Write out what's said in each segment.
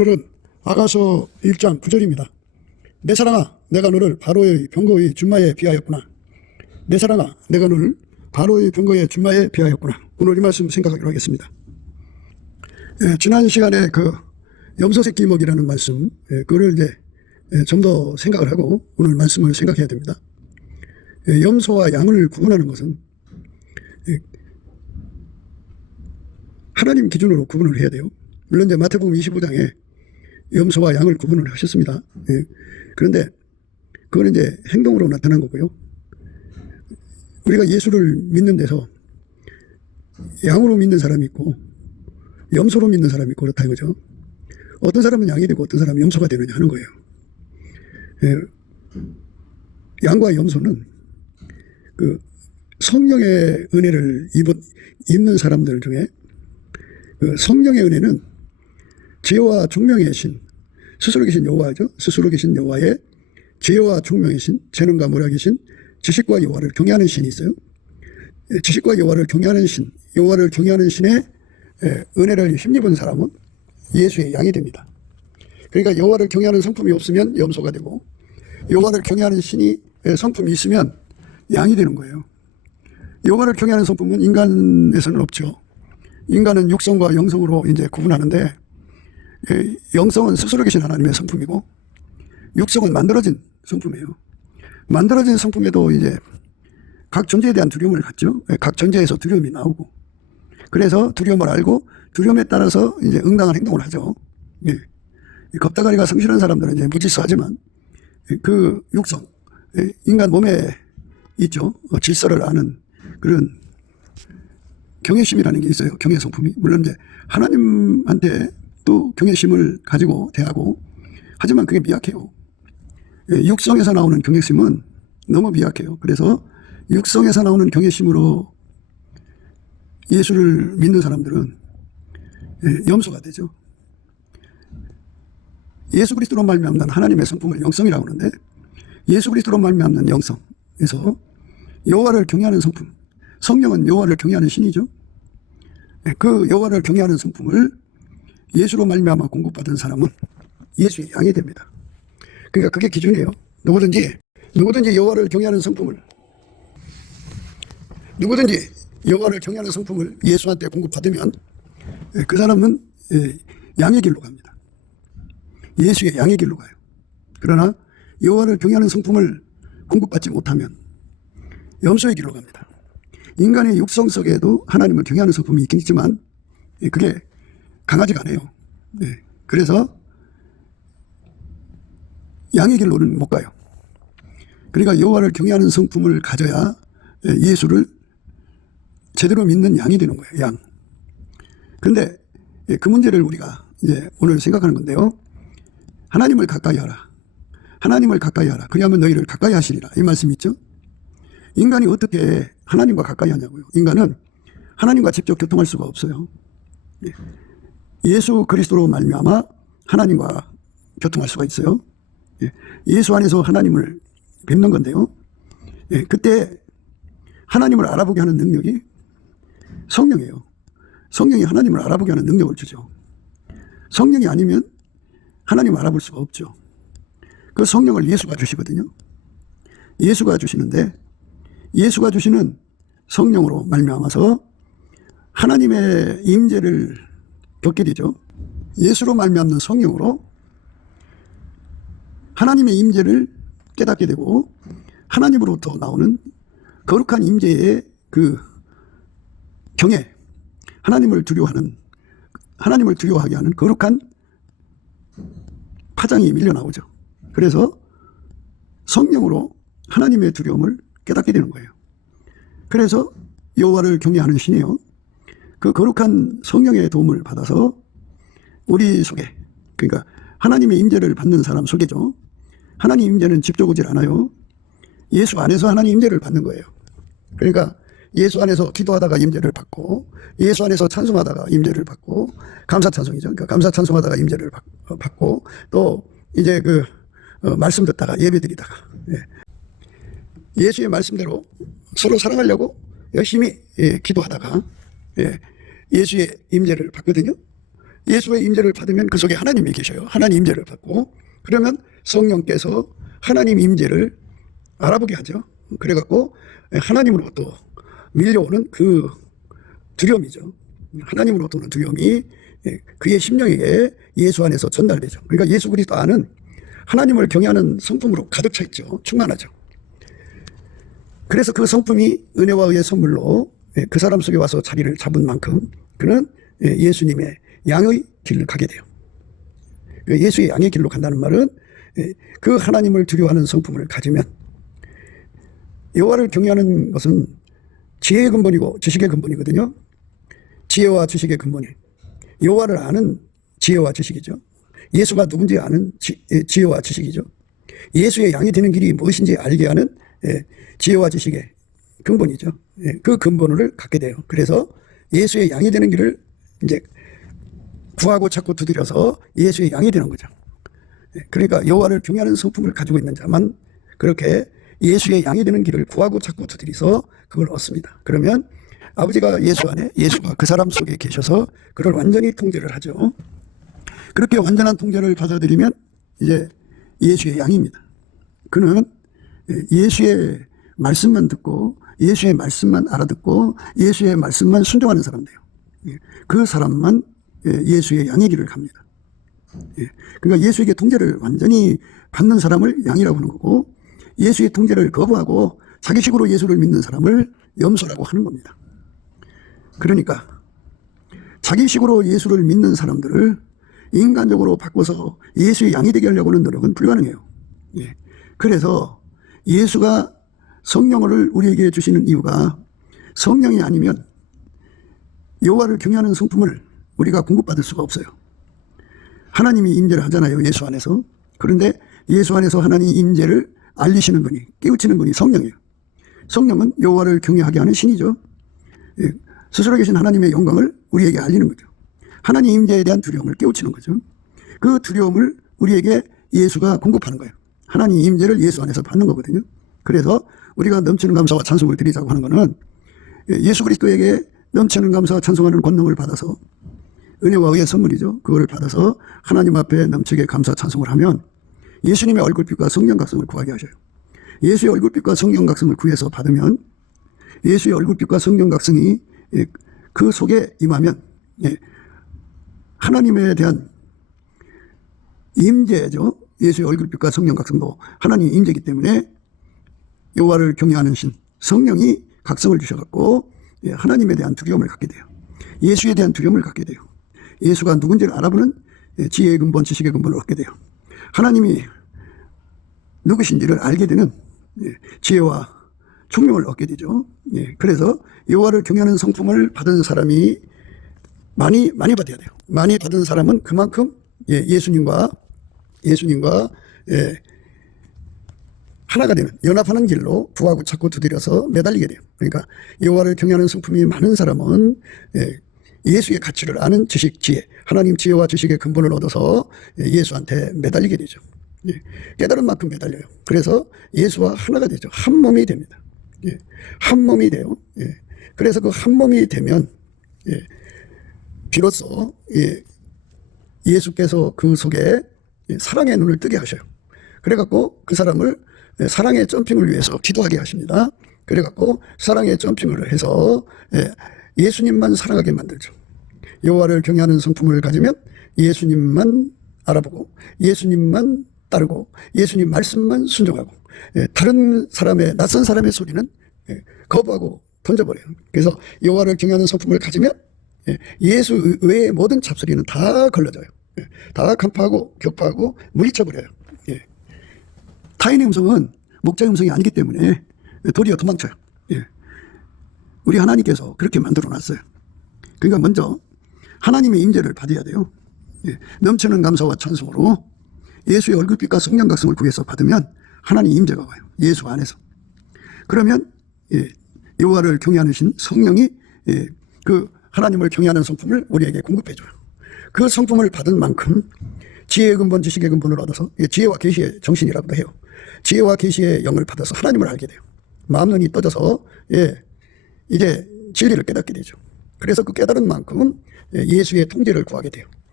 오늘은 아가서 1장 9절입니다. 내 사랑아, 내가 너를 바로의 병거의 준마에 비하였구나. 내 사랑아, 내가 너를 바로의 병거의 준마에 비하였구나. 오늘 이 말씀 생각하기로 하겠습니다. 지난 시간에 그 염소새끼 먹이라는 말씀, 그거를 이제 좀 더 생각을 하고 오늘 말씀을 생각해야 됩니다. 염소와 양을 구분하는 것은 하나님 기준으로 구분을 해야 돼요. 물론 이제 마태복음 25장에 염소와 양을 구분을 하셨습니다. 그런데 그거는 이제 행동으로 나타난 거고요. 우리가 예수를 믿는 데서 양으로 믿는 사람이 있고 염소로 믿는 사람이 있고 그렇다 이거죠. 어떤 사람은 양이 되고 어떤 사람은 염소가 되느냐 하는 거예요. 양과 염소는 그 성령의 은혜를 입는 사람들 중에 그 성령의 은혜는 지혜와 총명의 신, 스스로 계신 여호와죠. 스스로 계신 여호와의 지혜와 총명의 신, 재능과 모략의 신, 지식과 여호와를 경외하는 신이 있어요. 지식과 여호와를 경외하는 신, 여호와를 경외하는 신의 은혜를 힘입은 사람은 예수의 양이 됩니다. 그러니까 여호와를 경외하는 성품이 없으면 염소가 되고 여호와를 경외하는 신이 성품이 있으면 양이 되는 거예요. 여호와를 경외하는 성품은 인간에서는 없죠. 인간은 육성과 영성으로 이제 구분하는데 영성은 스스로 계신 하나님의 성품이고 육성은 만들어진 성품이에요. 만들어진 성품에도 이제 각 존재에 대한 두려움을 갖죠. 각 존재에서 두려움이 나오고 그래서 두려움을 알고 두려움에 따라서 이제 응당한 행동을 하죠. 겁다가리가 성실한 사람들은 이제 무질서하지만 그 육성, 인간 몸에 있죠. 질서를 아는 그런 경외심이라는 게 있어요. 경외 성품이. 물론 이제 하나님한테 또 경외심을 가지고 대하고 하지만 그게 미약해요. 육성에서 나오는 경외심은 너무 미약해요. 그래서 육성에서 나오는 경외심으로 예수를 믿는 사람들은 염소가 되죠. 예수 그리스도로 말미암는 하나님의 성품을 영성이라고 하는데 예수 그리스도로 말미암는 영성에서 여호와를 경외하는 성품, 성령은 여호와를 경외하는 신이죠. 그 여호와를 경외하는 성품을 예수로 말미암아 공급받은 사람은 예수의 양이 됩니다. 그러니까 그게 기준이에요. 누구든지 여호와를 경외하는 성품을 예수한테 공급받으면 그 사람은 양의 길로 갑니다. 예수의 양의 길로 가요. 그러나 여호와를 경외하는 성품을 공급받지 못하면 염소의 길로 갑니다. 인간의 육성 속에도 하나님을 경외하는 성품이 있긴 있지만 그게 강하지가 않아요. 그래서 양의 길로는 못 가요. 그러니까 여호와를 경외하는 성품을 가져야 예수를 제대로 믿는 양이 되는 거예요. 양. 그런데 그 문제를 우리가 이제 오늘 생각하는 건데요. 하나님을 가까이 하라. 하나님을 가까이 하라. 그리하면 너희를 가까이 하시리라. 이 말씀이 있죠. 인간이 어떻게 하나님과 가까이 하냐고요. 인간은 하나님과 직접 교통할 수가 없어요. 예수 그리스도로 말미암아 하나님과 교통할 수가 있어요. 예수 안에서 하나님을 뵙는 건데요. 그때 하나님을 알아보게 하는 능력이 성령이에요. 성령이 하나님을 알아보게 하는 능력을 주죠. 성령이 아니면 하나님을 알아볼 수가 없죠. 그 성령을 예수가 주시거든요. 예수가 주시는데 예수가 주시는 성령으로 말미암아서 하나님의 임재를 겪게 되죠. 예수로 말미암는 성령으로 하나님의 임재를 깨닫게 되고 하나님으로부터 나오는 거룩한 임재의 그 경외, 하나님을 두려워하게 하는 거룩한 파장이 밀려나오죠. 그래서 성령으로 하나님의 두려움을 깨닫게 되는 거예요. 그래서 여호와를 경외하는 신이요. 그 거룩한 성령의 도움을 받아서 우리 속에, 그러니까 하나님의 임재를 받는 사람 속에죠. 하나님 임재는 집적 오질 않아요. 예수 안에서 하나님 임재를 받는 거예요. 그러니까 예수 안에서 기도하다가 임재를 받고 예수 안에서 찬송하다가 임재를 받고 감사 찬송이죠. 그러니까 감사 찬송하다가 임재를 받고 또 이제 그 말씀 듣다가 예배 드리다가 예수의 말씀대로 서로 사랑하려고 열심히 기도하다가 예수의 임재를 받거든요. 예수의 임재를 받으면 그 속에 하나님이 계셔요. 하나님 임재를 받고 그러면 성령께서 하나님 임재를 알아보게 하죠. 그래갖고 하나님으로부터 밀려오는 그 두려움이죠. 하나님으로부터 오는 두려움이 그의 심령에게 예수 안에서 전달되죠. 그러니까 예수 그리스도 안은 하나님을 경외하는 성품으로 가득 차 있죠. 충만하죠. 그래서 그 성품이 은혜와 의의 선물로 그 사람 속에 와서 자리를 잡은 만큼 그는 예수님의 양의 길을 가게 돼요. 예수의 양의 길로 간다는 말은 그 하나님을 두려워하는 성품을 가지면, 여호와를 경외하는 것은 지혜의 근본이고 지식의 근본이거든요. 지혜와 지식의 근본이 여호와를 아는 지혜와 지식이죠. 예수가 누군지 아는 지혜와 지식이죠. 예수의 양이 되는 길이 무엇인지 알게 하는 지혜와 지식의 근본이죠. 그 근본을 갖게 돼요. 그래서 예수의 양이 되는 길을 이제 구하고 찾고 두드려서 예수의 양이 되는 거죠. 그러니까 여호와를 경외하는 성품을 가지고 있는 자만 그렇게 예수의 양이 되는 길을 구하고 찾고 두드려서 그걸 얻습니다. 그러면 아버지가 예수 안에, 예수가 그 사람 속에 계셔서 그를 완전히 통제를 하죠. 그렇게 완전한 통제를 받아들이면 이제 예수의 양입니다. 그는 예수의 말씀만 듣고 예수의 말씀만 알아듣고 예수의 말씀만 순종하는 사람 돼요. 그 사람만 예수의 양의 길을 갑니다. 그러니까 예수에게 통제를 완전히 받는 사람을 양이라고 하는 거고, 예수의 통제를 거부하고 자기식으로 예수를 믿는 사람을 염소라고 하는 겁니다. 그러니까 자기식으로 예수를 믿는 사람들을 인간적으로 바꿔서 예수의 양이 되게 하려고 하는 노력은 불가능해요. 그래서 예수가 성령을 우리에게 주시는 이유가, 성령이 아니면 여호와를 경외하는 성품을 우리가 공급받을 수가 없어요. 하나님이 임재를 하잖아요, 예수 안에서. 그런데 예수 안에서 하나님 임재를 알리시는 분이, 깨우치는 분이 성령이에요. 성령은 여호와를 경외하게 하는 신이죠. 스스로 계신 하나님의 영광을 우리에게 알리는 거죠. 하나님 임재에 대한 두려움을 깨우치는 거죠. 그 두려움을 우리에게 예수가 공급하는 거예요. 하나님 임재를 예수 안에서 받는 거거든요. 그래서 우리가 넘치는 감사와 찬송을 드리자고 하는 것은 예수 그리스도에게 넘치는 감사와 찬송하는 권능을 받아서, 은혜와 의의 선물이죠. 그걸 받아서 하나님 앞에 넘치게 감사 찬송을 하면 예수님의 얼굴빛과 성령 각성을 구하게 하셔요. 예수의 얼굴빛과 성령 각성을 구해서 받으면, 예수의 얼굴빛과 성령 각성이 그 속에 임하면 하나님에 대한 임재죠. 예수의 얼굴빛과 성령 각성도 하나님의 임재이기 때문에 여호와를 경외하는 신 성령이 각성을 주셔갖고 하나님에 대한 두려움을 갖게 돼요. 예수에 대한 두려움을 갖게 돼요. 예수가 누군지를 알아보는 지혜의 근본, 지식의 근본을 얻게 돼요. 하나님이 누구신지를 알게 되는 지혜와 총명을 얻게 되죠. 그래서 여호와를 경외하는 성품을 받은 사람이 많이 받아야 돼요. 많이 받은 사람은 그만큼 예수님과 하나가 되는, 연합하는 길로 구하고 찾고 두드려서 매달리게 돼요. 그러니까 여호와를 경외하는 성품이 많은 사람은 예수의 가치를 아는 지식, 지혜, 하나님 지혜와 지식의 근본을 얻어서 예수한테 매달리게 되죠. 깨달은 만큼 매달려요. 그래서 예수와 하나가 되죠. 한 몸이 됩니다. 한 몸이 돼요. 그래서 그 한 몸이 되면 비로소 예수께서 그 속에 사랑의 눈을 뜨게 하셔요. 그래갖고 그 사람을 사랑의 점핑을 위해서 기도하게 하십니다. 그래갖고 사랑의 점핑을 해서 예수님만 사랑하게 만들죠. 여호와를 경외하는 성품을 가지면 예수님만 알아보고 예수님만 따르고 예수님 말씀만 순종하고 다른 사람의, 낯선 사람의 소리는 거부하고 던져버려요. 그래서 여호와를 경외하는 성품을 가지면 예수 외의 모든 잡소리는 다 걸러져요. 다 간파하고 격파하고 물리쳐버려요. 타인의 음성은 목자의 음성이 아니기 때문에 도리어 도망쳐요. 우리 하나님께서 그렇게 만들어놨어요. 그러니까 먼저 하나님의 임재를 받아야 돼요. 넘치는 감사와 찬송으로 예수의 얼굴빛과 성령 각성을 구해서 받으면 하나님 임재가 와요. 예수 안에서. 그러면 여호와를 경외하는 신 성령이 그 하나님을 경외하는 성품을 우리에게 공급해줘요. 그 성품을 받은 만큼 지혜의 근본, 지식의 근본을 얻어서, 지혜와 계시의 정신이라고도 해요. 지혜와 계시의 영을 받아서 하나님을 알게 돼요. 마음 눈이 떠져서 이제 진리를 깨닫게 되죠. 그래서 그 깨달은 만큼 예수의 통제를 구하게 돼요.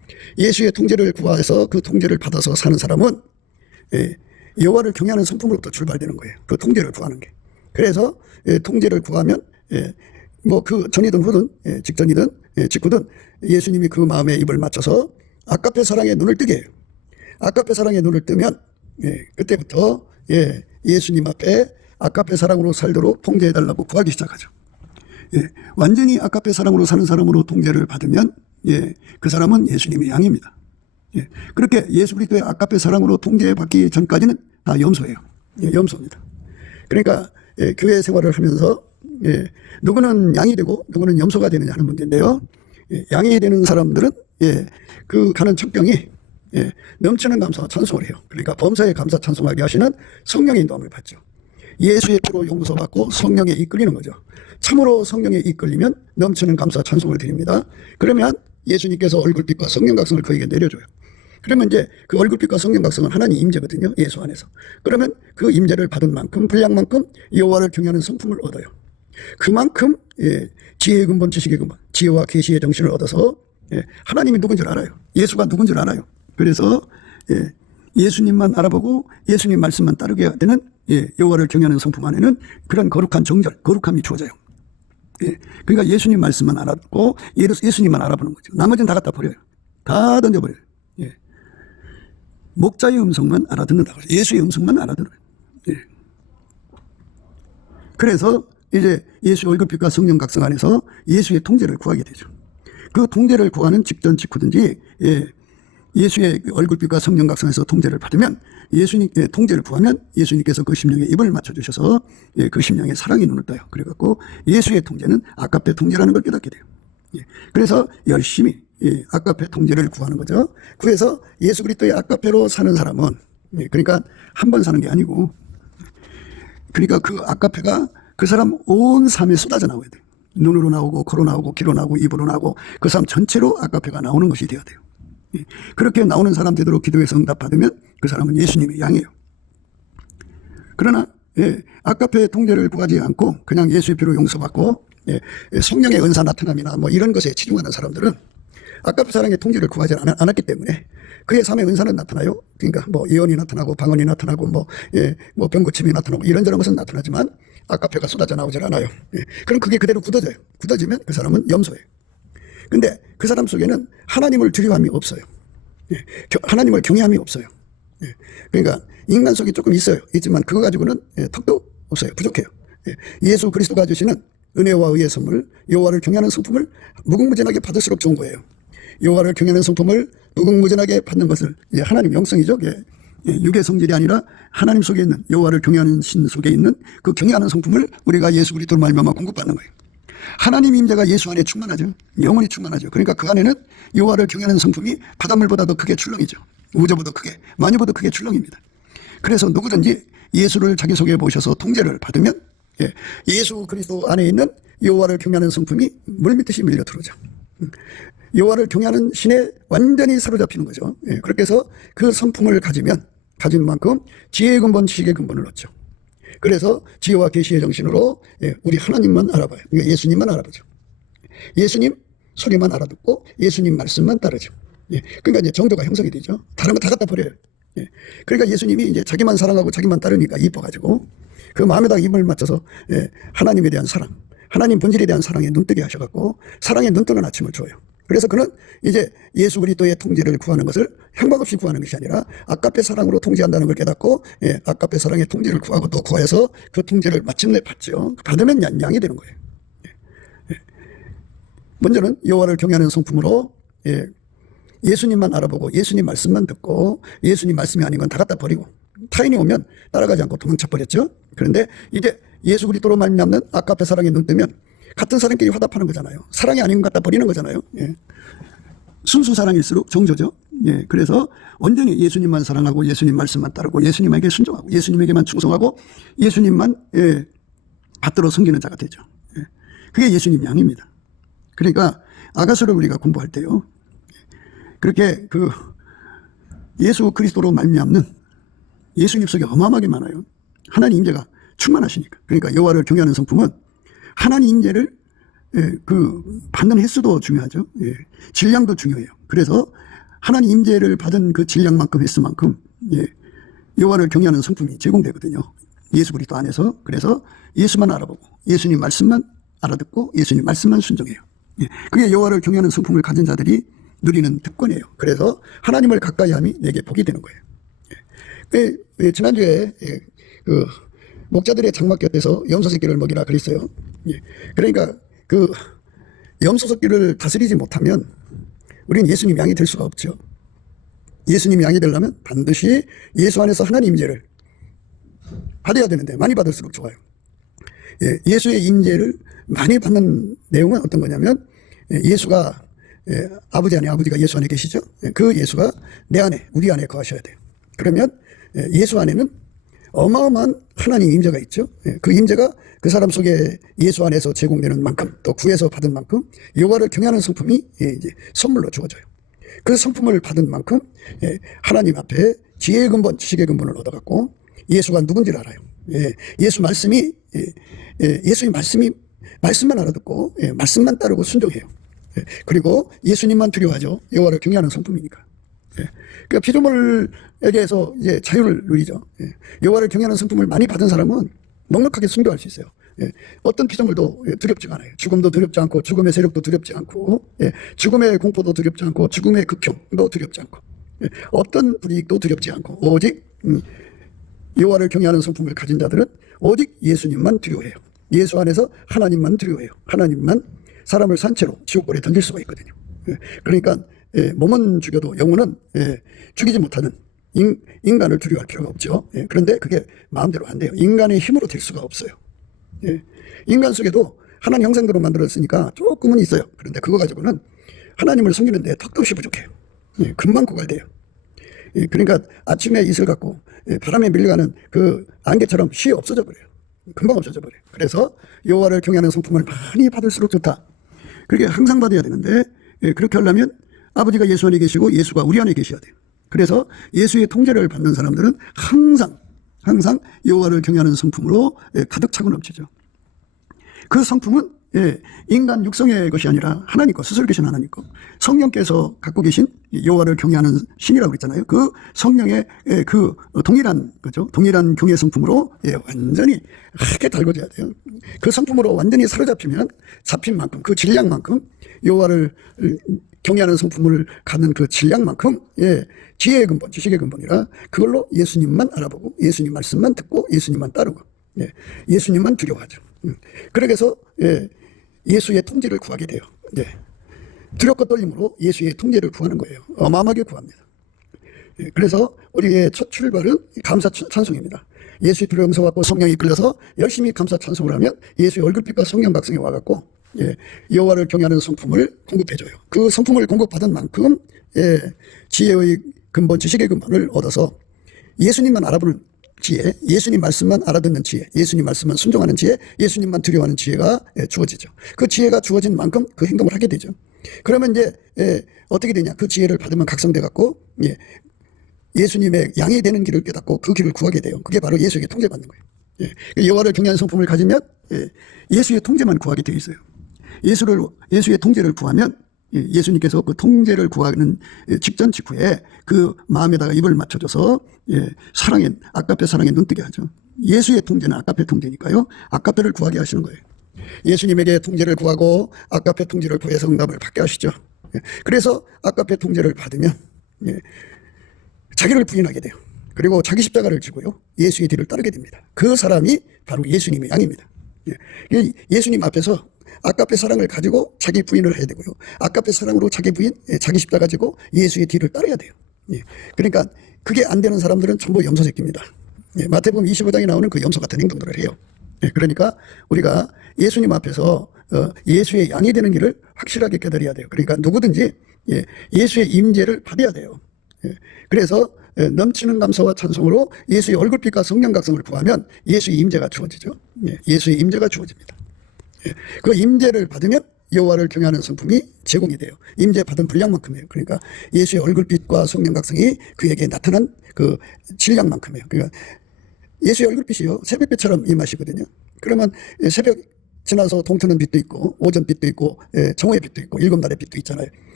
예수의 통제를 구해서 그 통제를 받아서 사는 사람은 여호와를 경외하는 성품으로부터 출발되는 거예요. 그 통제를 구하는 게. 그래서 통제를 구하면 뭐 그 전이든 후든 직전이든 직후든 예수님이 그 마음에 입을 맞춰서 아까페 사랑에 눈을 뜨게 해요. 아까페 사랑에 눈을 뜨면 그때부터 예수님 앞에 아까페 사랑으로 살도록 통제해달라고 구하기 시작하죠. 완전히 아까페 사랑으로 사는 사람으로 통제를 받으면 그 사람은 예수님의 양입니다. 그렇게 예수 그리스도의 아까페 사랑으로 통제받기 전까지는 다 염소예요. 염소입니다. 그러니까 교회 생활을 하면서 누구는 양이 되고 누구는 염소가 되느냐 하는 문제인데요. 양이 되는 사람들은 그 가는 척병이 넘치는 감사와 찬송을 해요. 그러니까 범사에 감사 찬송하게 하시는 성령의 인도함을 받죠. 예수의 피로 용서받고 성령에 이끌리는 거죠. 참으로 성령에 이끌리면 넘치는 감사 찬송을 드립니다. 그러면 예수님께서 얼굴빛과 성령각성을 그에게 내려줘요. 그러면 이제 그 얼굴빛과 성령각성은 하나님 임재거든요. 예수 안에서. 그러면 그 임재를 받은 만큼 분량만큼 여호와를 경외하는 성품을 얻어요. 그만큼 지혜의 근본 지식의 근본 지혜와 계시의 정신을 얻어서 하나님이 누군지 알아요. 예수가 누군지 알아요. 그래서 예수님만 알아보고 예수님 말씀만 따르게 되는 여호와를 경외하는 성품 안에는 그런 거룩한 정절, 거룩함이 주어져요. 그러니까 예수님 말씀만 알아듣고 예수님만 알아보는 거죠. 나머지는 다 갖다 버려요. 다 던져버려요. 목자의 음성만 알아듣는다고 해요. 예수의 음성만 알아들어요. 그래서 이제 예수 얼굴빛과 성령 각성 안에서 예수의 통제를 구하게 되죠. 그 통제를 구하는 직전 직후든지 예수의 얼굴빛과 성령 각성에서 통제를 받으면 예수님께 통제를 구하면 예수님께서 그 심령에 입을 맞춰주셔서 그 심령에 사랑의 눈을 떠요. 그래갖고 예수의 통제는 아까페 통제라는 걸 깨닫게 돼요. 그래서 열심히 아까페 통제를 구하는 거죠. 그래서 예수 그리스도의 아까페로 사는 사람은 그러니까 한 번 사는 게 아니고 그러니까 그 아까페가 그 사람 온 삶에 쏟아져 나와야 돼요. 눈으로 나오고 코로 나오고 귀로 나오고 입으로 나오고 그 사람 전체로 아까페가 나오는 것이 되어야 돼요. 그렇게 나오는 사람 되도록 기도해서 응답받으면 그 사람은 예수님의 양이에요. 그러나 아까페 통제를 구하지 않고 그냥 예수의 피로 용서받고 성령의 은사 나타남이나 뭐 이런 것에 치중하는 사람들은 아까페 사랑의 통제를 구하지 않았기 때문에 그의 삶의 은사는 나타나요. 그러니까 뭐 예언이 나타나고 방언이 나타나고 뭐 병고침이 나타나고 이런저런 것은 나타나지만 아까페가 쏟아져 나오질 않아요. 그럼 그게 그대로 굳어져요. 굳어지면 그 사람은 염소예요. 근데 그 사람 속에는 하나님을 두려움이 없어요. 하나님을 경외함이 없어요. 그러니까 인간 속에 조금 있어요. 있지만 그거 가지고는 턱도 없어요. 부족해요. 예수 그리스도가 주시는 은혜와 의의 선물, 여호와를 경외하는 성품을 무궁무진하게 받을수록 좋은 거예요. 여호와를 경외하는 성품을 무궁무진하게 받는 것을 하나님 영성이죠. 육의 성질이 아니라 하나님 속에 있는 여호와를 경외하는 신 속에 있는 그 경외하는 성품을 우리가 예수 그리스도로 말미암아 공급받는 거예요. 하나님 임재가 예수 안에 충만하죠. 영원히 충만하죠. 그러니까 그 안에는 여호와를 경외하는 성품이 바닷물보다 더 크게 출렁이죠. 우저보다 크게, 만유보다 크게 출렁입니다. 그래서 누구든지 예수를 자기 속에 모셔서 통제를 받으면 예수 그리스도 안에 있는 여호와를 경외하는 성품이 물밀듯이 밀려 들어오죠. 여호와를 경외하는 신에 완전히 사로잡히는 거죠. 그렇게 해서 그 성품을 가진 만큼 지혜의 근본, 지식의 근본을 얻죠. 그래서 지혜와 계시의 정신으로 우리 하나님만 알아봐요. 예수님만 알아보죠. 예수님 소리만 알아듣고 예수님 말씀만 따르죠. 그러니까 이제 정도가 형성이 되죠. 다른 거 다 갖다 버려요. 그러니까 예수님이 이제 자기만 사랑하고 자기만 따르니까 이뻐가지고 그 마음에다가 입을 맞춰서 하나님에 대한 사랑, 하나님 본질에 대한 사랑에 눈뜨게 하셔갖고 사랑에 눈뜨는 아침을 줘요. 그래서 그는 이제 예수 그리스도의 통제를 구하는 것을 형박 없이 구하는 것이 아니라 아까페 사랑으로 통제한다는 걸 깨닫고 아까페 사랑의 통제를 구하고 또 구해서 그 통제를 마침내 받죠. 받으면 양이 되는 거예요. 먼저는 여호와를 경외하는 성품으로 예수님만 알아보고 예수님 말씀만 듣고 예수님 말씀이 아닌 건 다 갖다 버리고 타인이 오면 따라가지 않고 도망쳐 버렸죠. 그런데 이제 예수 그리스도로 말미암는 아까페 사랑에 눈 뜨면 같은 사람끼리 화답하는 거잖아요. 사랑이 아닌 것 갖다 버리는 거잖아요. 순수 사랑일수록 정조죠. 그래서 온전히 예수님만 사랑하고 예수님 말씀만 따르고 예수님에게 순종하고 예수님에게만 충성하고 예수님만 받들어 섬기는 자가 되죠. 그게 예수님 양입니다. 그러니까 아가서를 우리가 공부할 때요. 그렇게 그 예수 그리스도로 말미암는 예수님 속에 어마어마하게 많아요. 하나님 임재가 충만하시니까. 그러니까 여호와를 경외하는 성품은 하나님 임재를 그 받는 횟수도 중요하죠. 질량도 중요해요. 그래서 하나님 임재를 받은 그 질량만큼 횟수만큼 여호와를 경외하는 성품이 제공되거든요. 예수 그리스도 안에서. 그래서 예수만 알아보고 예수님 말씀만 알아듣고 예수님 말씀만 순종해요. 그게 여호와를 경외하는 성품을 가진 자들이 누리는 특권이에요. 그래서 하나님을 가까이함이 내게 복이 되는 거예요. 지난주에 그 목자들의 장막 곁에서 염소 새끼를 먹이라 그랬어요. 그러니까 그 염소 새끼를 다스리지 못하면 우리는 예수님 양이 될 수가 없죠. 예수님 양이 되려면 반드시 예수 안에서 하나님 임재를 받아야 되는데 많이 받을수록 좋아요. 예수의 임재를 많이 받는 내용은 어떤 거냐면 예수가 아버지 안에, 아버지가 예수 안에 계시죠. 그 예수가 내 안에, 우리 안에 거하셔야 돼요. 그러면 예수 안에는 어마어마한 하나님 임재가 있죠. 그 임재가 그 사람 속에 예수 안에서 제공되는 만큼 또 구해서 받은 만큼 여호와를 경외하는 성품이 이제 선물로 주어져요. 그 성품을 받은 만큼 하나님 앞에 지혜의 근본, 지식의 근본을 얻어갖고 예수가 누군지를 알아요. 예수 말씀이 예수의 말씀만 알아듣고 말씀만 따르고 순종해요. 그리고 예수님만 두려워하죠. 여호와를 경외하는 성품이니까. 그러니까 피조물에게서 이제 자유를 누리죠. 여호와를 경외하는 성품을 많이 받은 사람은 넉넉하게 순교할 수 있어요. 어떤 피조물도 두렵지가 않아요. 죽음도 두렵지 않고 죽음의 세력도 두렵지 않고 죽음의 공포도 두렵지 않고 죽음의 극형도 두렵지 않고 어떤 불이익도 두렵지 않고 오직 여호와를 경외하는 성품을 가진 자들은 오직 예수님만 두려워해요. 예수 안에서 하나님만 두려워해요. 하나님만 사람을 산채로 지옥불에 던질 수가 있거든요. 그러니까 몸은 죽여도 영혼은 죽이지 못하는 인간을 두려워할 필요가 없죠. 그런데 그게 마음대로 안 돼요. 인간의 힘으로 될 수가 없어요. 인간 속에도 하나님 형상대로 만들었으니까 조금은 있어요. 그런데 그거 가지고는 하나님을 섬기는데 턱도 없이 부족해요. 금방 고갈돼요. 그러니까 아침에 이슬 갖고 바람에 밀려가는 그 안개처럼 쉬 없어져 버려요. 금방 없어져 버려요. 그래서 여호와를 경외하는 성품을 많이 받을수록 좋다. 그렇게 항상 받아야 되는데 그렇게 하려면 아버지가 예수 안에 계시고 예수가 우리 안에 계셔야 돼요. 그래서 예수의 통제를 받는 사람들은 항상 여호와를 경외하는 성품으로 가득 차고 넘치죠. 그 성품은 인간 육성의 것이 아니라 하나님 것, 스스로 계신 하나님 것, 성령께서 갖고 계신 여호와를 경외하는 신이라고 그랬잖아요. 그 성령의 그 동일한 거죠. 동일한 경외 성품으로 완전히 하게 달궈져야 돼요. 그 성품으로 완전히 사로잡히면 잡힌 만큼 그 질량만큼 여호와를 경외하는 성품을 갖는 그 질량만큼 지혜의 근본, 지식의 근본이라 그걸로 예수님만 알아보고 예수님 말씀만 듣고 예수님만 따르고 예수님만 두려워하죠. 그래서 예수의 통제를 구하게 돼요. 두렵고 떨림으로 예수의 통제를 구하는 거예요. 어마어마하게 구합니다. 그래서 우리의 첫 출발은 감사 찬송입니다. 예수의 두려움 받고 성령이 이끌려서 열심히 감사 찬송을 하면 예수의 얼굴빛과 성령 각성이 와갖고 여호와를 경외하는 성품을 공급해줘요. 그 성품을 공급받은 만큼 지혜의 근본, 지식의 근본을 얻어서 예수님만 알아보는 지혜, 예수님 말씀만 알아듣는 지혜, 예수님 말씀만 순종하는 지혜, 예수님만 두려워하는 지혜가 주어지죠. 그 지혜가 주어진 만큼 그 행동을 하게 되죠. 그러면 이제 어떻게 되냐? 그 지혜를 받으면 각성돼 갖고 예수님의 양이 되는 길을 깨닫고 그 길을 구하게 돼요. 그게 바로 예수에게 통제받는 거예요. 여호와를 경외하는 성품을 가지면 예수의 통제만 구하게 되어 있어요. 예수의 통제를 구하면 예수님께서 그 통제를 구하는 직전 직후에 그 마음에다가 입을 맞춰줘서 아까페 사랑에 눈뜨게 하죠. 예수의 통제는 아까페 통제니까요. 아까페를 구하게 하시는 거예요. 예수님에게 통제를 구하고 아까페 통제를 구해서 응답을 받게 하시죠. 그래서 아까페 통제를 받으면 자기를 부인하게 돼요. 그리고 자기 십자가를 지고요. 예수의 뒤를 따르게 됩니다. 그 사람이 바로 예수님의 양입니다. 예수님 앞에서 아까페 사랑을 가지고 자기 부인을 해야 되고요. 아까페 사랑으로 자기 부인, 자기 십자가 지고 예수의 뒤를 따라야 돼요. 그러니까 그게 안 되는 사람들은 전부 염소 새끼입니다. 마태복음 25장에 나오는 그 염소 같은 행동들을 해요. 그러니까 우리가 예수님 앞에서 예수의 양이 되는 길을 확실하게 깨달아야 돼요. 그러니까 누구든지 예수의 임재를 받아야 돼요. 그래서 넘치는 감사와 찬송으로 예수의 얼굴빛과 성령 각성을 구하면 예수의 임재가 주어지죠. 예수의 임재가 주어집니다. 그 임재를 받으면 여호와를 경외하는 성품이 제공이 돼요. 임재 받은 분량만큼이에요. 그러니까 예수의 얼굴빛과 성령 각성이 그에게 나타난 그 질량만큼이에요. 그러니까 예수의 얼굴빛이요 새벽빛처럼 임하시거든요. 그러면 새벽 지나서 동트는 빛도 있고 오전 빛도 있고 정오의 빛도 있고 일곱 날의 빛도 있잖아요.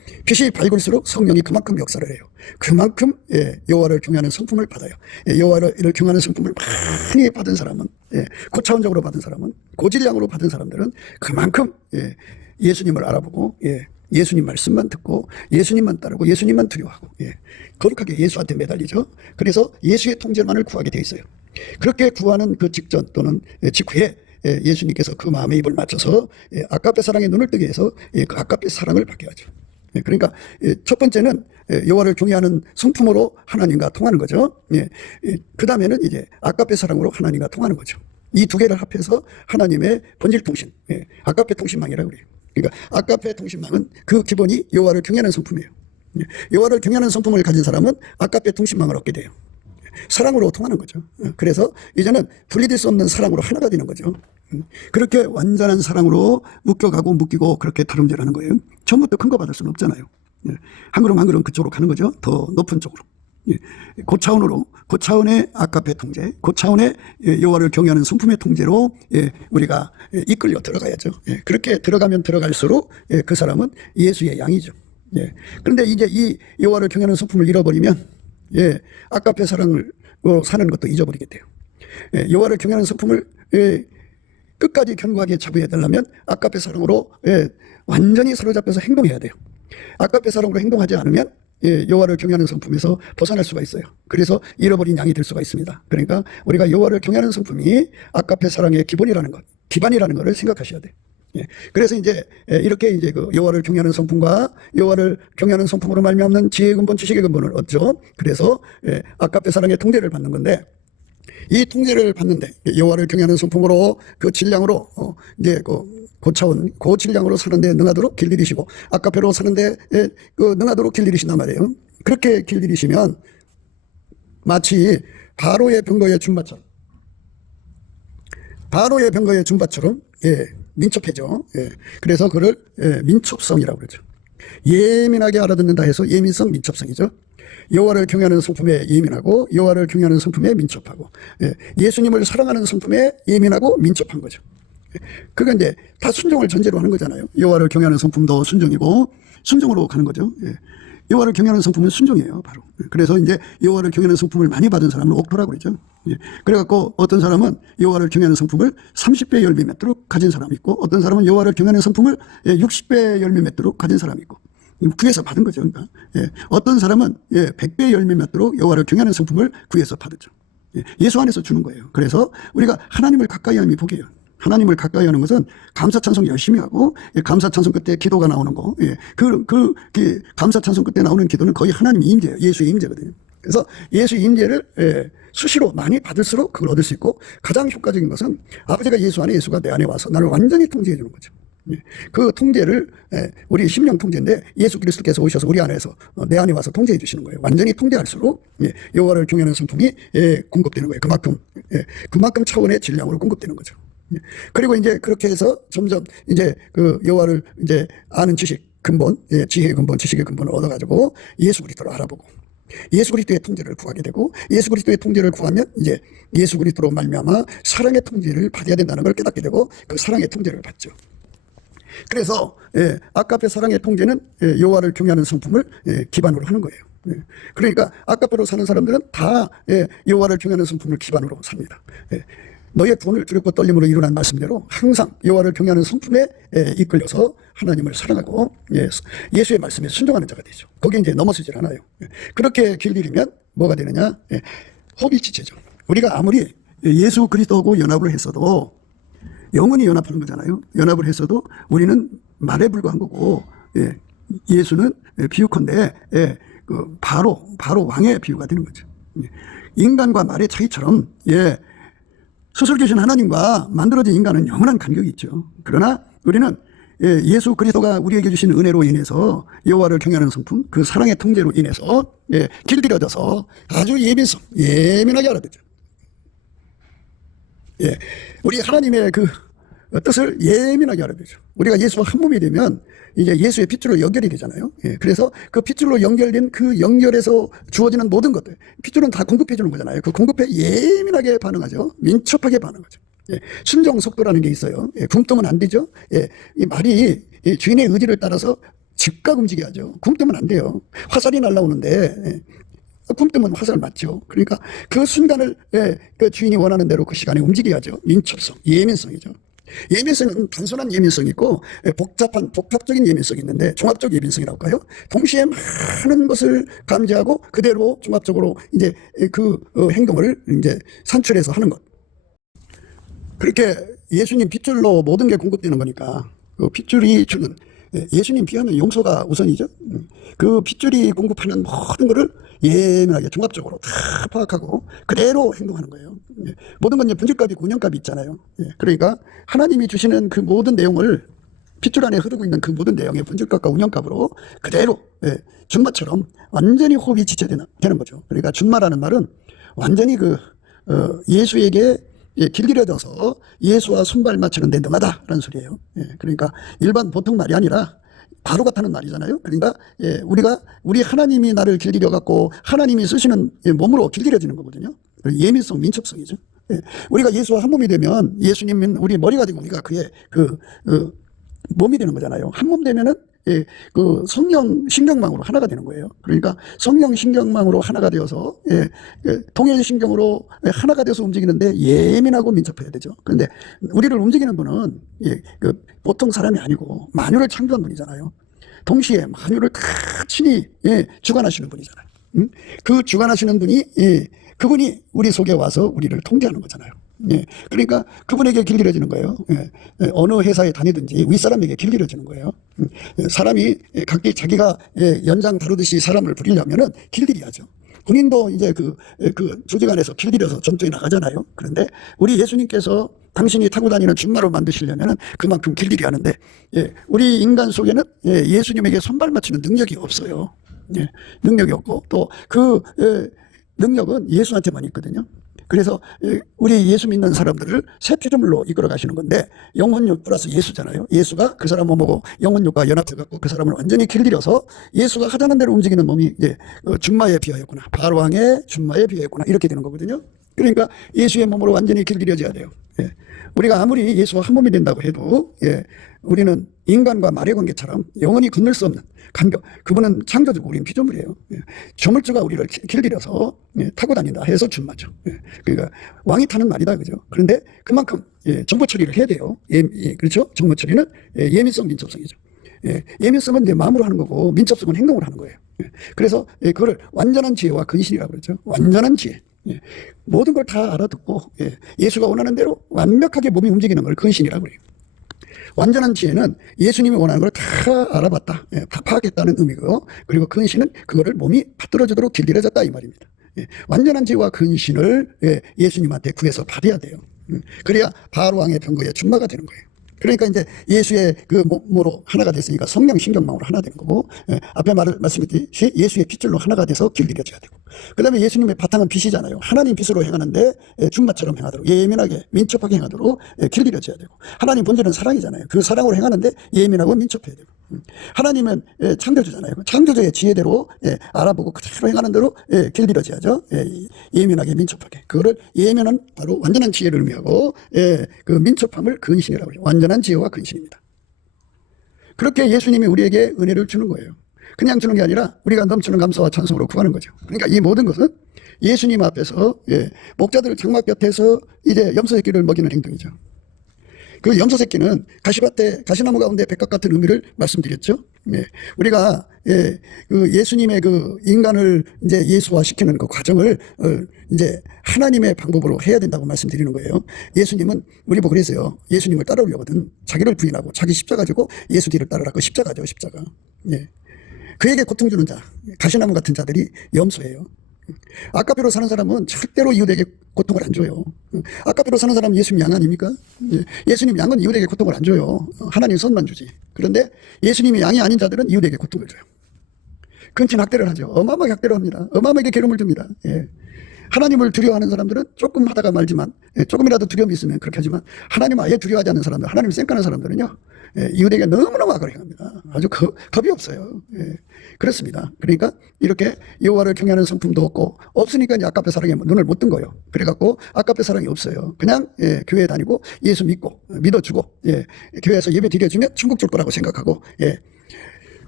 빛이 밝을수록 성령이 그만큼 역사를 해요. 그만큼 여호와를 경외하는 성품을 받아요. 여호와를 경외하는 성품을 많이 받은 사람은, 고차원적으로 받은 사람은, 고질량으로 받은 사람들은 그만큼 예수님을 알아보고 예수님 말씀만 듣고 예수님만 따르고 예수님만 두려워하고 거룩하게 예수한테 매달리죠. 그래서 예수의 통제만을 구하게 돼 있어요. 그렇게 구하는 그 직전 또는 직후에 예수님께서 그 마음의 입을 맞춰서 아까페 사랑에 눈을 뜨게 해서 그 아까페 사랑을 받게 하죠. 그러니까 첫 번째는 여호와를 경외하는 성품으로 하나님과 통하는 거죠. 그 다음에는 이제 아까페 사랑으로 하나님과 통하는 거죠. 이 두 개를 합해서 하나님의 본질 통신, 아까페 통신망이라고 그래요. 그러니까 아까페 통신망은 그 기본이 여호와를 경외하는 성품이에요. 여호와를 경외하는 성품을 가진 사람은 아까페 통신망을 얻게 돼요. 사랑으로 통하는 거죠. 그래서 이제는 분리될 수 없는 사랑으로 하나가 되는 거죠. 그렇게 완전한 사랑으로 묶여가고 묶이고 그렇게 다름질하는 거예요. 처음부터 큰 거 받을 수는 없잖아요. 한 걸음 한 걸음 그쪽으로 가는 거죠. 더 높은 쪽으로. 고차원으로, 고차원의 아까페 통제, 고차원의 여호와를 경외하는 성품의 통제로 우리가 이끌려 들어가야죠. 그렇게 들어가면 들어갈수록 그 사람은 예수의 양이죠. 그런데 이제 이 여호와를 경외하는 성품을 잃어버리면 아까페 사랑을 사는 것도 잊어버리게 돼요. 여호와를 경외하는 성품을 끝까지 견고하게 잡아야 되려면 아까페 사랑으로 완전히 사로잡혀서 행동해야 돼요. 아까페 사랑으로 행동하지 않으면 여호와를 경외하는 성품에서 벗어날 수가 있어요. 그래서 잃어버린 양이 될 수가 있습니다. 그러니까 우리가 여호와를 경외하는 성품이 아까페 사랑의 기본이라는 것, 기반이라는 것을 생각하셔야 돼요. 그래서 이제 이렇게 이제 그 여호와를 경외하는 성품과 여호와를 경외하는 성품으로 말미암는 지혜의 근본, 지식의 근본을 얻죠. 그래서 아까페 사랑의 통제를 받는 건데, 이 통제를 받는데 여호와를 경외하는 성품으로 그 질량으로 이제 그 고차원, 고질량으로 사는데 능하도록 길들이시고 아까페로 사는데 그 능하도록 길들이신단 말이에요. 그렇게 길들이시면 마치 바로의 병거의 준바처럼, 바로의 병거의 준바처럼 민첩해져. 그래서 그를 민첩성이라고 그러죠. 예민하게 알아듣는다 해서 예민성, 민첩성이죠. 여호와를 경외하는 성품에 예민하고 여호와를 경외하는 성품에 민첩하고 예수님을 사랑하는 성품에 예민하고 민첩한 거죠. 그게 이제 다 순종을 전제로 하는 거잖아요. 여호와를 경외하는 성품도 순종이고 순종으로 가는 거죠. 여호와를 경외하는 성품은 순종이에요, 바로. 그래서 이제 여호와를 경외하는 성품을 많이 받은 사람을 옥토라고 그러죠. 그래갖고 어떤 사람은 여호와를 경외하는 성품을 30배 열매 맺도록 가진 사람이 있고, 어떤 사람은 여호와를 경외하는 성품을 60배 열매 맺도록 가진 사람이 있고, 구해서 받은 거죠. 그러니까 어떤 사람은 100배 열매 맺도록 여호와를 경외하는 성품을 구해서 받았죠. 예수 안에서 주는 거예요. 그래서 우리가 하나님을 가까이 함이 복이에요. 하나님을 가까이 하는 것은 감사 찬송 열심히 하고, 감사 찬송 끝에 기도가 나오는 거, 그 감사 찬송 끝에 나오는 기도는 거의 하나님의 임재예요. 예수의 임재거든요. 그래서 예수의 임재를 수시로 많이 받을수록 그걸 얻을 수 있고, 가장 효과적인 것은 아버지가 예수 안에, 예수가 내 안에 와서 나를 완전히 통제해 주는 거죠. 그 통제를 우리 심령 통제인데 예수 그리스도께서 오셔서 우리 안에서 내 안에 와서 통제해 주시는 거예요. 완전히 통제할수록 여호와를 경외하는 성품이 공급되는 거예요. 그만큼 차원의 질량으로 공급되는 거죠. 그리고 이제 그렇게 해서 점점 이제 그 여호와를 이제 아는 지식 근본, 지혜의 근본, 지식의 근본을 얻어가지고 예수 그리스도를 알아보고 예수 그리스도의 통제를 구하게 되고, 예수 그리스도의 통제를 구하면 이제 예수 그리스도로 말미암아 사랑의 통제를 받아야 된다는 걸 깨닫게 되고 그 사랑의 통제를 받죠. 그래서 아까페 사랑의 통제는 여호와를 경외하는 성품을 기반으로 하는 거예요. 그러니까 아까페로 사는 사람들은 다 여호와를 경외하는 성품을 기반으로 삽니다. 너의 돈을 두렵고 떨림으로 이루는 말씀대로 항상 여호와를 경외하는 성품에 이끌려서 하나님을 사랑하고 예수의 말씀에 순종하는 자가 되죠. 거기에 이제 넘어서질 않아요. 그렇게 길들이면 뭐가 되느냐? 호흡이 지체죠. 우리가 아무리 예수 그리스도하고 연합을 했어도 영원히 연합하는 거잖아요. 연합을 했어도 우리는 말에 불과한 거고, 예수는 비유컨대 바로 왕의 비유가 되는 거죠. 인간과 말의 차이처럼 스스로 계신 하나님과 만들어진 인간은 영원한 간격이 있죠. 그러나 우리는 예수 그리스도가 우리에게 주신 은혜로 인해서 여호와를 경외하는 성품, 그 사랑의 통제로 인해서 길들여져서 아주 예민하게 알아듣죠. 우리 하나님의 그 뜻을 예민하게 알아듣죠. 우리가 예수와 한 몸이 되면 이제 예수의 핏줄로 연결이 되잖아요. 그래서 그 핏줄로 연결된 그 연결에서 주어지는 모든 것들, 핏줄은 다 공급해 주는 거잖아요. 그 공급에 예민하게 반응하죠. 민첩하게 반응하죠. 순종 속도라는 게 있어요. 굶뜨면 안 되죠. 이 말이 주인의 의지를 따라서 즉각 움직여야죠. 굶뜨면 안 돼요. 화살이 날라오는데 굶뜨면 화살 맞죠. 그러니까 그 순간을 그 주인이 원하는 대로 그 시간에 움직여야죠. 민첩성, 예민성이죠. 예민성은 단순한 예민성이 있고 복합적인 예민성이 있는데 종합적 예민성이라고 할까요? 동시에 많은 것을 감지하고 그대로 종합적으로 이제 그 행동을 이제 산출해서 하는 것. 그렇게 예수님 핏줄로 모든 게 공급되는 거니까 그 핏줄이 주는 예수님 비하면 용서가 우선이죠. 그 핏줄이 공급하는 모든 것을 예민하게 종합적으로 다 파악하고 그대로 행동하는 거예요. 모든 건 이제 분질값이 있고 운영값이 있잖아요. 그러니까 하나님이 주시는 그 모든 내용을 핏줄 안에 흐르고 있는 그 모든 내용의 분질값과 운영값으로 그대로 준마처럼 완전히 호흡이 지체되는 거죠. 그러니까 준마라는 말은 완전히 예수에게 길들여져서 예수와 손발 맞추는 데 능하다라는 소리예요. 그러니까 일반 보통 말이 아니라 바로 같다는 말이잖아요. 그러니까 우리 하나님이 나를 길들여 갖고 하나님이 쓰시는 몸으로 길들여지는 거거든요. 예민성, 민첩성이죠. 우리가 예수와 한 몸이 되면 예수님은 우리 머리가 되고 우리가 그의 몸이 되는 거잖아요. 한 몸 되면은 그 성령 신경망으로 하나가 되는 거예요. 그러니까 성령 신경망으로 하나가 되어서 동일 신경으로 하나가 되어서 움직이는데 예민하고 민첩해야 되죠. 그런데 우리를 움직이는 분은 보통 사람이 아니고 만유를 창조한 분이잖아요. 동시에 만유를 다 친히 주관하시는 분이잖아요. 그 주관하시는 분이 그분이 우리 속에 와서 우리를 통제하는 거잖아요. 그러니까 그분에게 길들여지는 거예요. 어느 회사에 다니든지 윗사람에게 길들여지는 거예요. 사람이 각기 자기가 연장 다루듯이 사람을 부리려면은 길들여야죠. 군인도 이제 그 조직 안에서 길들여서 전투에 나가잖아요. 그런데 우리 예수님께서 당신이 타고 다니는 준마로 만드시려면은 그만큼 길들여야 하는데 우리 인간 속에는 예수님에게 손발 맞추는 능력이 없어요. 능력이 없고 또 그 능력은 예수한테만 있거든요. 그래서 우리 예수 믿는 사람들을 새 피조물로 이끌어 가시는 건데 영혼육 플러스 예수잖아요. 예수가 그 사람 몸하고 영혼육과 연합해 갖고 그 사람을 완전히 길들여서 예수가 하자는 대로 움직이는 몸이 이제 준마에 비하였구나. 바로왕의 준마에 비하였구나. 이렇게 되는 거거든요. 그러니까 예수의 몸으로 완전히 길들여져야 돼요. 우리가 아무리 예수와 한 몸이 된다고 해도 우리는 인간과 말의 관계처럼 영원히 건널 수 없는 간격. 그분은 창조주고 우리는 피조물이에요. 조물주가 우리를 길들여서 타고 다닌다 해서 준마죠. 그러니까 왕이 타는 말이다, 그죠? 그런데 그만큼 정보 처리를 해야 돼요. 그렇죠? 정보 처리는 예민성, 민첩성이죠. 예민성은 이제 마음으로 하는 거고 민첩성은 행동으로 하는 거예요. 그래서 그거를 완전한 지혜와 근신이라고 그러죠. 완전한 지혜. 모든 걸 다 알아듣고 예수가 원하는 대로 완벽하게 몸이 움직이는 걸 근신이라고 그래요. 완전한 지혜는 예수님이 원하는 걸 다 알아봤다, 다 파악했다는 의미고요. 그리고 근신은 그거를 몸이 받들어지도록 길들여졌다 이 말입니다. 완전한 지혜와 근신을 예수님한테 구해서 받아야 돼요. 그래야 바로왕의 병거에 준마가 되는 거예요. 그러니까 이제 예수의 그 몸으로 하나가 됐으니까 성령 신경망으로 하나 되는 거고, 앞에 말씀드렸듯이 예수의 핏줄로 하나가 돼서 길들여져야 되고, 그 다음에 예수님의 바탕은 빛이잖아요. 하나님 빛으로 행하는데 준마처럼 행하도록, 예민하게 민첩하게 행하도록 길들여져야 되고, 하나님 본질은 사랑이잖아요. 그 사랑으로 행하는데 예민하고 민첩해야 되고, 하나님은 창조주잖아요. 창조주의 지혜대로 알아보고 그대로 행하는 대로 길들여져야죠. 예민하게 민첩하게. 그거를 예민은 바로 완전한 지혜를 의미하고 그 민첩함을 근신이라고 해요. 완전한 지혜와 근신입니다. 그렇게 예수님이 우리에게 은혜를 주는 거예요. 그냥 주는 게 아니라 우리가 넘치는 감사와 찬송으로 구하는 거죠. 그러니까 이 모든 것은 예수님 앞에서 목자들 장막 곁에서 이제 염소 새끼를 먹이는 행동이죠. 그 염소 새끼는 가시밭에 가시나무 가운데 백각 같은 의미를 말씀드렸죠. 우리가 그 예수님의 그 인간을 이제 예수화시키는 그 과정을 이제 하나님의 방법으로 해야 된다고 말씀드리는 거예요. 예수님은 우리 보고 그랬어요. 예수님을 따라오려거든 자기를 부인하고 자기 십자가 지고 예수 뒤를 따르라. 그 십자가죠, 십자가. 그에게 고통 주는 자, 가시나무 같은 자들이 염소예요. 아까피로 사는 사람은 절대로 이웃에게 고통을 안 줘요. 아까피로 사는 사람은 예수님 양 아닙니까? 예수님 양은 이웃에게 고통을 안 줘요. 하나님 선만 주지. 그런데 예수님이 양이 아닌 자들은 이웃에게 고통을 줘요. 근친 학대를 하죠. 어마어마하게 학대를 합니다. 어마어마하게 괴로움을 줍니다. 하나님을 두려워하는 사람들은 조금 하다가 말지만, 조금이라도 두려움이 있으면 그렇게 하지만, 하나님 아예 두려워하지 않는 사람들, 하나님을 쌩까는 사람들은요, 이웃에게 너무너무 악을 행합니다. 아주 겁이 없어요. 그렇습니다. 그러니까 이렇게 여호와를 경외하는 성품도 없고, 없으니까 이제 아까페 사랑에 눈을 못 뜬 거예요. 그래갖고 아까페 사랑이 없어요. 그냥 교회 다니고 예수 믿고 믿어주고 교회에서 예배 드려주면 천국 줄 거라고 생각하고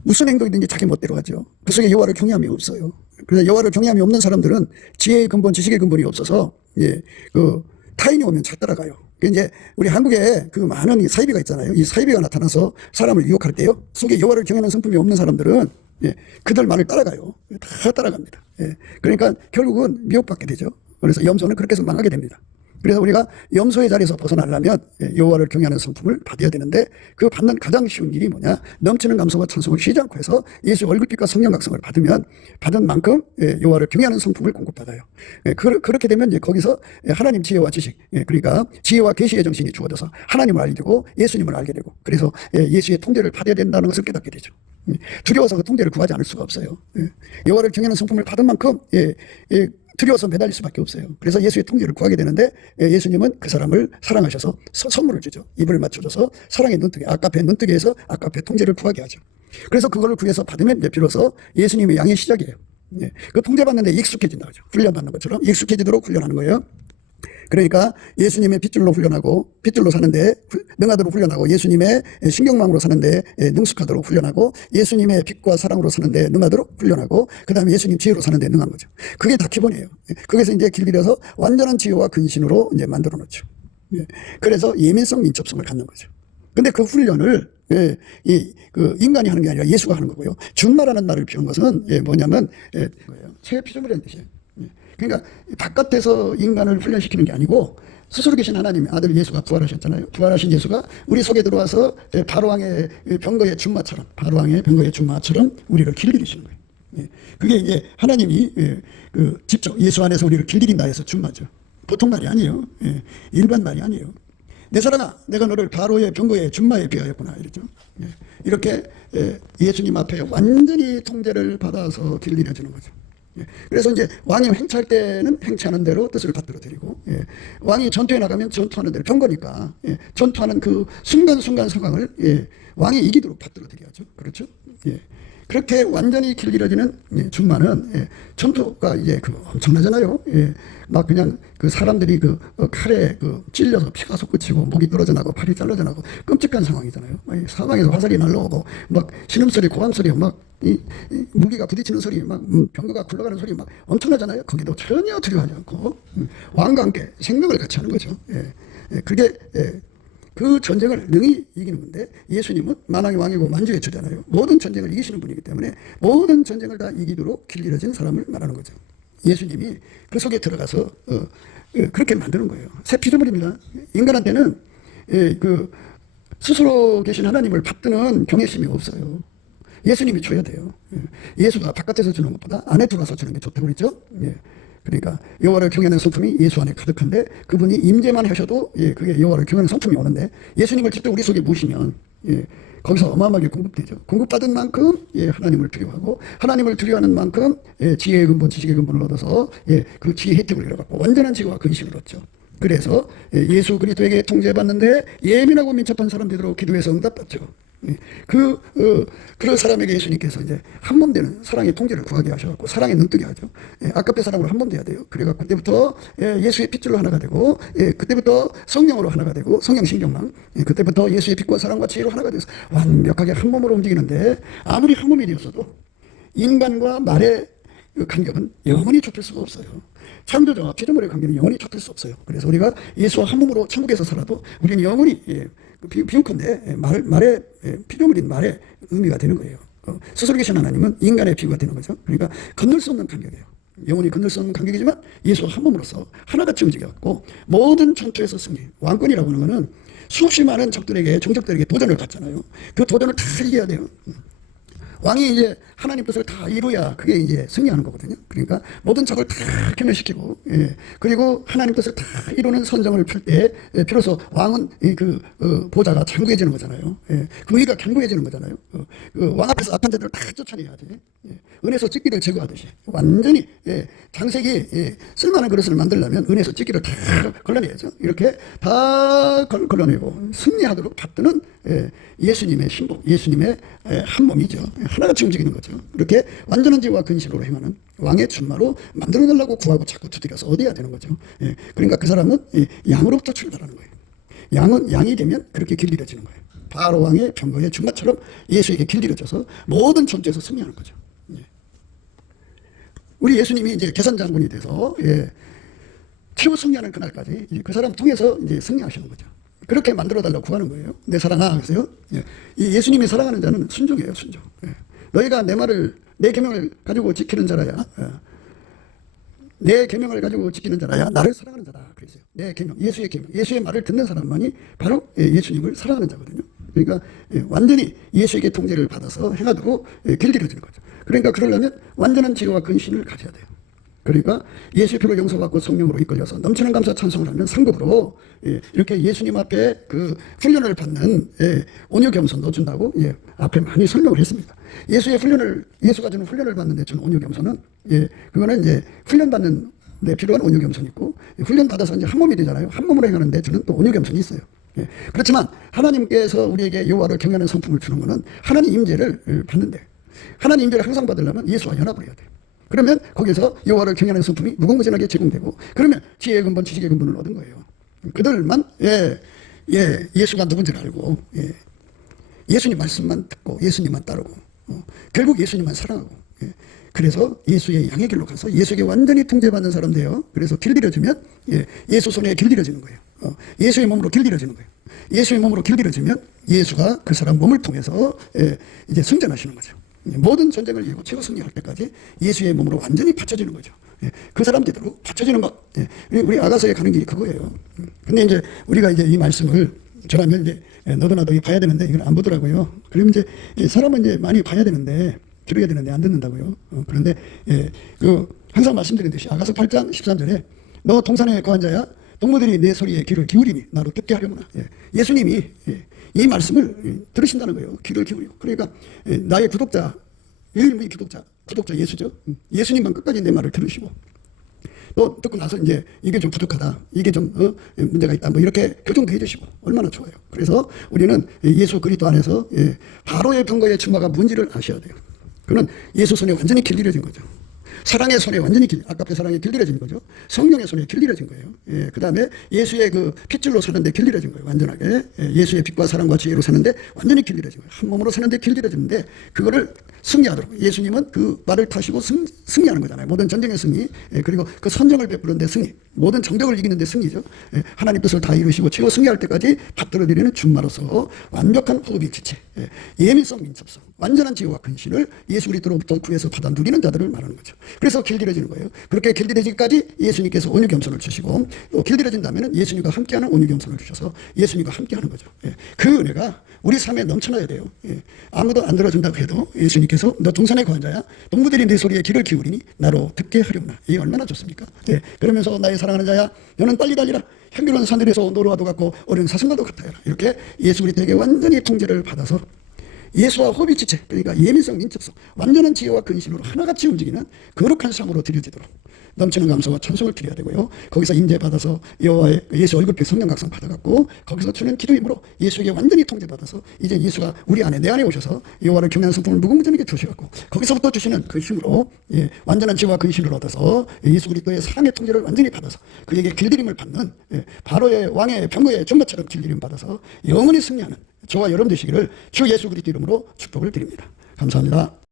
무슨 행동이든지 자기 멋대로 하죠. 그 속에 여호와를 경외함이 없어요. 그래서 여호와를 경외함이 없는 사람들은 지혜의 근본, 지식의 근본이 없어서 타인이 오면 잘 따라가요. 이제 우리 한국에 그 많은 사이비가 있잖아요. 이 사이비가 나타나서 사람을 유혹할 때요, 속에 여호와를 경외하는 성품이 없는 사람들은 그들 말을 따라가요. 다 따라갑니다. 그러니까 결국은 미혹받게 되죠. 그래서 염소는 그렇게 해서 망하게 됩니다. 그래서 우리가 염소의 자리에서 벗어나려면 여호와를 경외하는 성품을 받아야 되는데, 그 받는 가장 쉬운 일이 뭐냐? 넘치는 감사와 찬송을 쉬지 않고 해서 예수의 얼굴빛과 성령 각성을 받으면 받은 만큼 여호와를 경외하는 성품을 공급받아요. 그렇게 되면 이제 거기서 하나님 지혜와 지식, 그러니까 지혜와 계시의 정신이 주어져서 하나님을 알게 되고 예수님을 알게 되고, 그래서 예수의 통제를 받아야 된다는 것을 깨닫게 되죠. 두려워서 그 통제를 구하지 않을 수가 없어요. 여호와를 경외하는 성품을 받은 만큼 두려워서 매달릴 수밖에 없어요. 그래서 예수의 통제를 구하게 되는데, 예수님은 그 사람을 사랑하셔서 선물을 주죠. 입을 맞춰줘서 사랑의 눈뜨개, 아까페 눈뜨개에서 아까페 통제를 구하게 하죠. 그래서 그걸 구해서 받으면 이제 비로소 예수님의 양의 시작이에요. 그 통제받는데 익숙해진다 그죠. 훈련받는 것처럼 익숙해지도록 훈련하는 거예요. 그러니까 예수님의 핏줄로 훈련하고, 핏줄로 사는데 능하도록 훈련하고, 예수님의 신경망으로 사는데 능숙하도록 훈련하고, 예수님의 빛과 사랑으로 사는데 능하도록 훈련하고, 그 다음에 예수님 지혜로 사는데 능한 거죠. 그게 다 기본이에요. 거기서 이제 길들여서 완전한 지혜와 근신으로 이제 만들어 놓죠. 그래서 예민성, 민첩성을 갖는 거죠. 근데 그 훈련을 그 인간이 하는 게 아니라 예수가 하는 거고요. 준마라는 말을 피운 것은 뭐냐면 새 피조물이라는 뜻이에요. 그러니까 바깥에서 인간을 훈련시키는 게 아니고, 스스로 계신 하나님의 아들 예수가 부활하셨잖아요. 부활하신 예수가 우리 속에 들어와서 바로왕의 병거의 준마처럼, 바로왕의 병거의 준마처럼 우리를 길들이시는 거예요. 그게 이제 하나님이 직접 예수 안에서 우리를 길들인다 해서 준마죠. 보통 말이 아니에요. 일반 말이 아니에요. 내 사랑아, 내가 너를 바로의 병거의 준마에 비하였구나, 이랬죠. 이렇게 예수님 앞에 완전히 통제를 받아서 길들여주는 거죠. 그래서 이제 왕이 행차할 때는 행차하는 대로 뜻을 받들어 드리고, 왕이 전투에 나가면 전투하는 대로, 병거니까 전투하는 그 순간순간 상황을 왕이 이기도록 받들어 드려야죠. 그렇죠? 그렇게 완전히 길들여지는 준마는 전투가 이제 엄청나잖아요. 막 그냥 그 사람들이 칼에 찔려서 피가 솟구치고 목이 떨어져 나고 팔이 잘라져 나고 끔찍한 상황이잖아요. 사방에서 화살이 날라오고 막 신음소리, 고함소리, 막 무기가 부딪히는 소리, 막 병거가 굴러가는 소리 막 엄청나잖아요. 거기도 전혀 두려워하지 않고 왕과 함께 생명을 같이 하는 거죠. 그게 그 전쟁을 능히 이기는 건데, 예수님은 만왕의 왕이고 만주의 주잖아요. 모든 전쟁을 이기시는 분이기 때문에 모든 전쟁을 다 이기도록 길들여진 사람을 말하는 거죠. 예수님이 그 속에 들어가서 그렇게 만드는 거예요. 새 피조물입니다. 인간한테는 스스로 계신 하나님을 받드는 경외심이 없어요. 예수님이 줘야 돼요. 예수가 바깥에서 주는 것보다 안에 들어가서 주는 게 좋다고 그랬죠. 그러니까 여호와를 경외하는 성품이 예수 안에 가득한데, 그분이 임재만 하셔도 그게 여호와를 경외하는 성품이 오는데, 예수님을 직접 우리 속에 모시면 거기서 어마어마하게 공급되죠. 공급받은 만큼 하나님을 두려워하고, 하나님을 두려워하는 만큼 지혜의 근본, 지식의 근본을 얻어서 그 지혜 혜택을 잃어갖고 완전한 지혜와 근신을 얻죠. 그래서 예수 그리스도에게 통제받는데 예민하고 민첩한 사람 되도록 기도해서 응답받죠. 그런 사람에게 예수님께서 이제 한 몸 되는 사랑의 통제를 구하게 하셔갖고 사랑의 눈뜨게 하죠. 아까페 사랑으로 한 몸 돼야 돼요. 그래갖고 그때부터 예수의 핏줄로 하나가 되고, 그때부터 성령으로 하나가 되고, 성령 신경망, 그때부터 예수의 빛과 사랑과 지혜로 하나가 돼서 완벽하게 한 몸으로 움직이는데, 아무리 한 몸이 되었어도 인간과 말의 간격은 영원히 좁힐 수가 없어요. 창조자와 피조물의 관계는 영원히 좁힐 수 없어요. 그래서 우리가 예수와 한 몸으로 천국에서 살아도 우리는 영원히 비유컨대 말의 피조물인 말의 의미가 되는 거예요. 스스로 계신 하나님은 인간의 비유가 되는 거죠. 그러니까 건널 수 없는 간격이에요. 영원히 건널 수 없는 간격이지만 예수와 한 몸으로서 하나같이 움직여갖고 모든 전투에서 승리. 왕권이라고 하는 거는 수없이 많은 적들에게, 정적들에게 도전을 받잖아요. 그 도전을 다 이겨야 돼요. 왕이 이제 하나님 뜻을 다 이루어야 그게 이제 승리하는 거거든요. 그러니까 모든 적을 다 괴멸시키고, 그리고 하나님 뜻을 다 이루는 선정을 펼 때 비로소 왕은 보좌가 견고해지는 거잖아요. 그 위가 견고해지는 거잖아요. 왕 앞에서 악한 자들을 다 쫓아내야지. 은혜서 찢기를 제거하듯이 완전히 장색이 쓸만한 그릇을 만들려면 은혜서 찢기를 다 걸러내야죠. 이렇게 다 걸러내고 승리하도록 받드는 예수님의 신복, 예수님의 한 몸이죠. 하나같이 움직이는 거죠. 이렇게 완전한 지혜와 근신으로 행하는 왕의 준마로 만들어달라고 구하고 자꾸 두드려서 얻어야 되는 거죠. 그러니까 그 사람은 양으로부터 출발하는 거예요. 양이 되면 그렇게 길들여지는 거예요. 바로 왕의 병거의 준마처럼 예수에게 길들여져서 모든 전투에서 승리하는 거죠. 우리 예수님이 이제 계산장군이 돼서 최후 승리하는 그날까지 그 사람 통해서 이제 승리하시는 거죠. 그렇게 만들어달라고 구하는 거예요. 내 사랑아. 그래서요. 이 예수님이 사랑하는 자는 순종이에요. 순종. 너희가 내 말을, 내 계명을 가지고 지키는 자라야. 내 계명을 가지고 지키는 자라야 나를 사랑하는 자다. 그랬어요. 내 계명, 예수의 계명, 예수의 말을 듣는 사람만이 바로 예수님을 사랑하는 자거든요. 그러니까 완전히 예수에게 통제를 받아서 행하도록 길들여지는 거죠. 그러니까 그러려면 완전한 지혜와 근신을 가져야 돼요. 그러니까 예수의 피로 용서받고 성령으로 이끌려서 넘치는 감사 찬송을 하면 상급으로 이렇게 예수님 앞에 그 훈련을 받는 온유 겸손도 준다고 앞에 많이 설명을 했습니다. 예수가 주는 훈련을 받는 데 주는 온유 겸손은 그거는 이제 훈련 받는 데 필요한 온유 겸손이 있고 훈련 받아서 이제 한 몸이 되잖아요. 한 몸으로 행하는 데 주는 또 온유 겸손이 있어요. 그렇지만 하나님께서 우리에게 여호와를 경외하는 성품을 주는 것은 하나님 임재를 받는데 하나님 임재를 항상 받으려면 예수와 연합을 해야 돼요. 그러면 거기서 여호와를 경외하는 성품이 무궁무진하게 제공되고 그러면 지혜의 근본, 지식의 근본을 얻은 거예요. 그들만 예수가 누군지를 알고 예수님 말씀만 듣고 예수님만 따르고 결국 예수님만 사랑하고 그래서 예수의 양의 길로 가서 예수에게 완전히 통제받는 사람 돼요. 그래서 길들여지면 예수 손에 길들여지는 거예요. 예수의 몸으로 길들여지는 거예요. 예수의 몸으로 길들여지면 예수가 그 사람 몸을 통해서 이제 승전하시는 거죠. 모든 전쟁을 이기고 최후 승리할 때까지 예수의 몸으로 완전히 받쳐지는 거죠. 그 사람 제대로 받쳐지는 것. 우리 아가서에 가는 길이 그거예요. 근데 이제 우리가 이제 이 말씀을 저라면 이제 너도 나도 봐야 되는데 이걸 안 보더라고요. 그러면 이제 사람은 이제 많이 봐야 되는데 들어야 되는데 안 듣는다고요. 그런데 항상 말씀드린 듯이 아가서 8장 13절에 너 동산에 거한 자야 동무들이 내 소리에 귀를 기울이니 나로 듣게 하려구나. 예수님이 이 말씀을 들으신다는 거예요. 귀를 기울이고. 그러니까 나의 구독자, 유일무이 구독자 예수죠. 예수님만 끝까지 내 말을 들으시고 또 듣고 나서 이제 이게 좀 부족하다, 이게 좀 문제가 있다, 뭐 이렇게 교정도 해주시고 얼마나 좋아요. 그래서 우리는 예수 그리스도 안에서 바로의 병거의 충마가 뭔지를 아셔야 돼요. 그는 예수 손에 완전히 길들여진 거죠. 사랑의 손에 완전히 아깝게 사랑에 길들여진 거죠. 성령의 손에 길들여진 거예요. 그 다음에 예수의 그 핏줄로 사는데 길들여진 거예요. 완전하게. 예수의 빛과 사랑과 지혜로 사는데 완전히 길들여진 거예요. 한 몸으로 사는데 길들여지는데 그거를 승리하도록 예수님은 그 말을 타시고 승리하는 거잖아요. 모든 전쟁의 승리, 그리고 그 선정을 베푸는데 승리, 모든 정적을 이기는데 승리죠. 하나님 뜻을 다 이루시고 최후 승리할 때까지 받들어 드리는 준마로서 완벽한 호흡이 지체, 예민성, 민첩성, 완전한 지혜와 근신을 예수 그리스도로부터 구해서 받아 누리는 자들을 말하는 거죠. 그래서 길들여지는 거예요. 그렇게 길들여지기까지 예수님께서 온유 겸손을 주시고 또 길들여진다면 예수님과 함께하는 온유 겸손을 주셔서 예수님과 함께하는 거죠. 그 은혜가 우리 삶에 넘쳐나야 돼요. 아무도 안 들어준다고 해도 예수님께서 너 동산에 거한 자야 동무들이 내 소리에 귀를 기울이니 나로 듣게 하려구나. 이게 얼마나 좋습니까? 그러면서 나의 사랑하는 자야 너는 빨리 달리라. 향기로운 산들에서 노루와도 같고 어린 사슴과도 같아야 이렇게 예수 그리스도에게 완전히 통제를 받아서 예수와 호흡이 지체, 그러니까 예민성, 민첩성, 완전한 지혜와 근신으로 하나같이 움직이는 거룩한 삶으로 드려지도록 넘치는 감사와 찬송을 드려야 되고요. 거기서 인재받아서 여호와의 예수 얼굴빛 성령각성 받아갖고 거기서 주는 기도 힘으로 예수에게 완전히 통제받아서 이제 예수가 우리 안에 내 안에 오셔서 여호와를 경외하는 성품을 무궁무진하게 주셔갖고 거기서부터 주시는 그 힘으로 완전한 지혜와 근신을 얻어서 예수 그리스도의 사랑의 통제를 완전히 받아서 그에게 길들임을 받는 바로의 왕의 병거의 전마처럼 길들임 받아서 영원히 승리하는 저와 여러분 되시기를 주 예수 그리스도 이름으로 축복을 드립니다. 감사합니다.